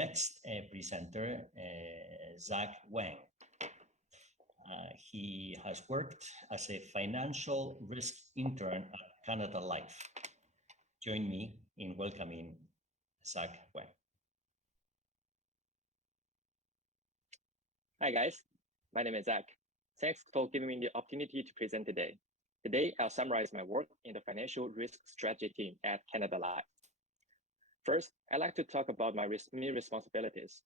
next presenter, Zack Wang. He has worked as a financial risk intern at Canada Life. Join me in welcoming Zack Wang. Hi guys, my name is Zack. Thanks for giving me the opportunity to present today. Today, I'll summarize my work in the financial risk strategy team at Canada Life. First, I'd like to talk about my main responsibilities.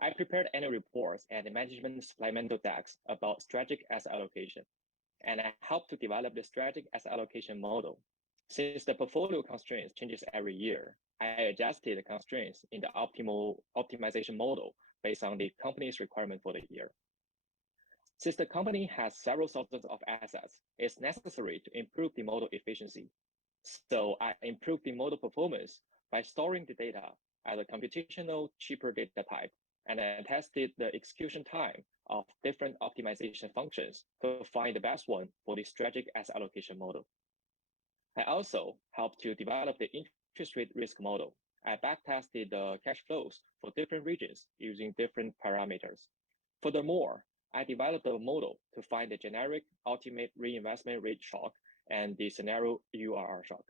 I prepared annual reports and management supplemental decks about strategic asset allocation, and I helped to develop the strategic asset allocation model. Since the portfolio constraints changes every year, I adjusted the constraints in the optimal optimization model based on the company's requirement for the year. Since the company has several sources of assets, it's necessary to improve the model efficiency. So I improved the model performance by storing the data as a computational cheaper data type, and I tested the execution time of different optimization functions to find the best one for the strategic asset allocation model. I also helped to develop the interest rate risk model. I backtested the cash flows for different regions using different parameters. Furthermore, I developed a model to find the generic ultimate reinvestment rate shock and the scenario URR shock.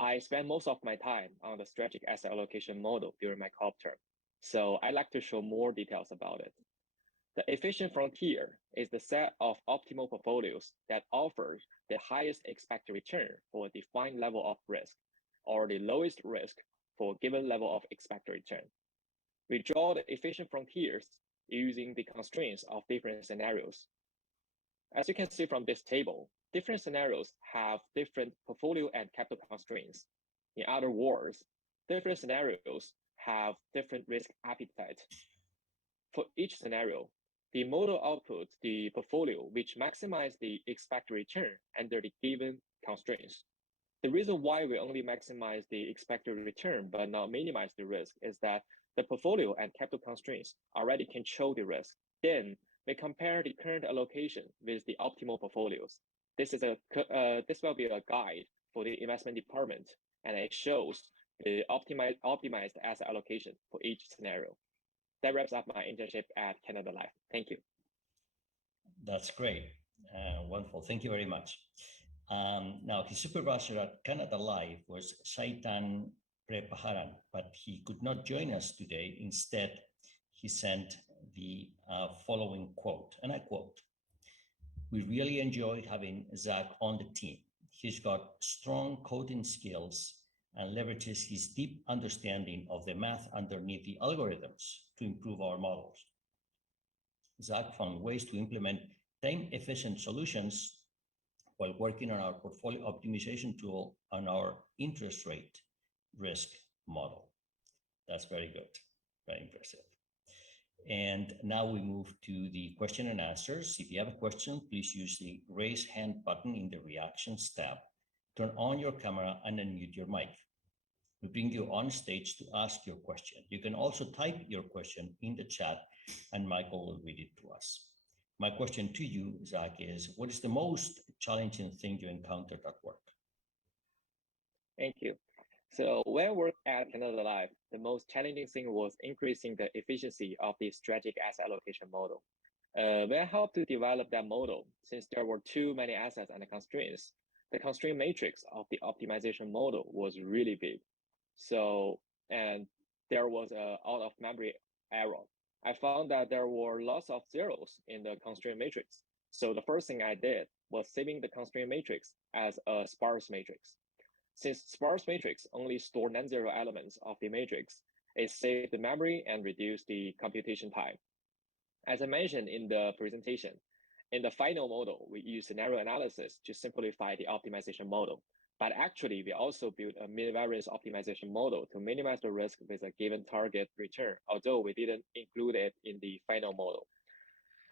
I spent most of my time on the strategic asset allocation model during my co-op term, so I'd like to show more details about it. The efficient frontier is the set of optimal portfolios that offers the highest expected return for a defined level of risk, or the lowest risk for a given level of expected return. We draw the efficient frontiers using the constraints of different scenarios. As you can see from this table, different scenarios have different portfolio and capital constraints. In other words, different scenarios have different risk appetite. For each scenario, the model outputs the portfolio which maximizes the expected return under the given constraints. The reason why we only maximize the expected return but not minimize the risk is that the portfolio and capital constraints already control the risk. Then we compare the current allocation with the optimal portfolios. This will be a guide for the investment department, and it shows the optimized asset allocation for each scenario. That wraps up my internship at Canada Life. Thank you. That's great. Wonderful. Thank you very much. Now, his supervisor at Canada Life was Shaitan Prepaharan, but he could not join us today. Instead, he sent the following quote, and I quote, "We really enjoyed having Zack on the team. He's got strong coding skills and leverages his deep understanding of the math underneath the algorithms to improve our models. Zack found ways to implement time-efficient solutions while working on our portfolio optimization tool on our interest rate risk model." That's very good, very impressive. And now we move to the question and answers. If you have a question, please use the raise hand button in the reactions tab. Turn on your camera and unmute your mic. We bring you on stage to ask your question. You can also type your question in the chat and Michael will read it to us. My question to you, Zack, is what is the most challenging thing you encountered at work? Thank you. So when I worked at Canada Life, the most challenging thing was increasing the efficiency of the strategic asset allocation model. When I helped to develop that model, since there were too many assets and constraints, the constraint matrix of the optimization model was really big. So, and there was an out of memory error. I found that there were lots of zeros in the constraint matrix. So the first thing I did was saving the constraint matrix as a sparse matrix. Since sparse matrix only store non-zero elements of the matrix, it saved the memory and reduced the computation time. As I mentioned in the presentation, in the final model, we use scenario analysis to simplify the optimization model. But actually, we also built a mean-variance optimization model to minimize the risk with a given target return, although we didn't include it in the final model.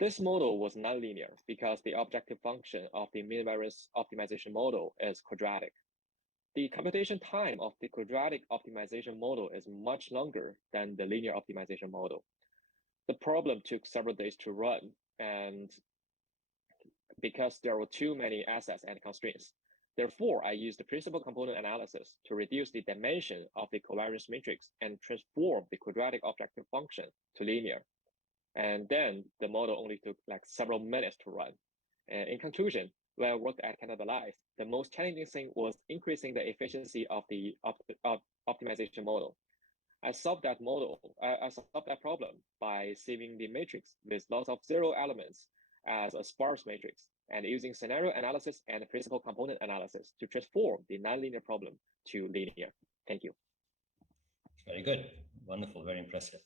This model was nonlinear because the objective function of the mean-variance optimization model is quadratic. The computation time of the quadratic optimization model is much longer than the linear optimization model. The problem took several days to run, and because there were too many assets and constraints. Therefore, I used the principal component analysis to reduce the dimension of the covariance matrix and transform the quadratic objective function to linear. And then the model only took like several minutes to run. And in conclusion, when I worked at Canada Life, the most challenging thing was increasing the efficiency of the optimization model. I solved that problem by saving the matrix with lots of zero elements as a sparse matrix and using scenario analysis and principal component analysis to transform the nonlinear problem to linear. Thank you. Very good. Wonderful. Very impressive.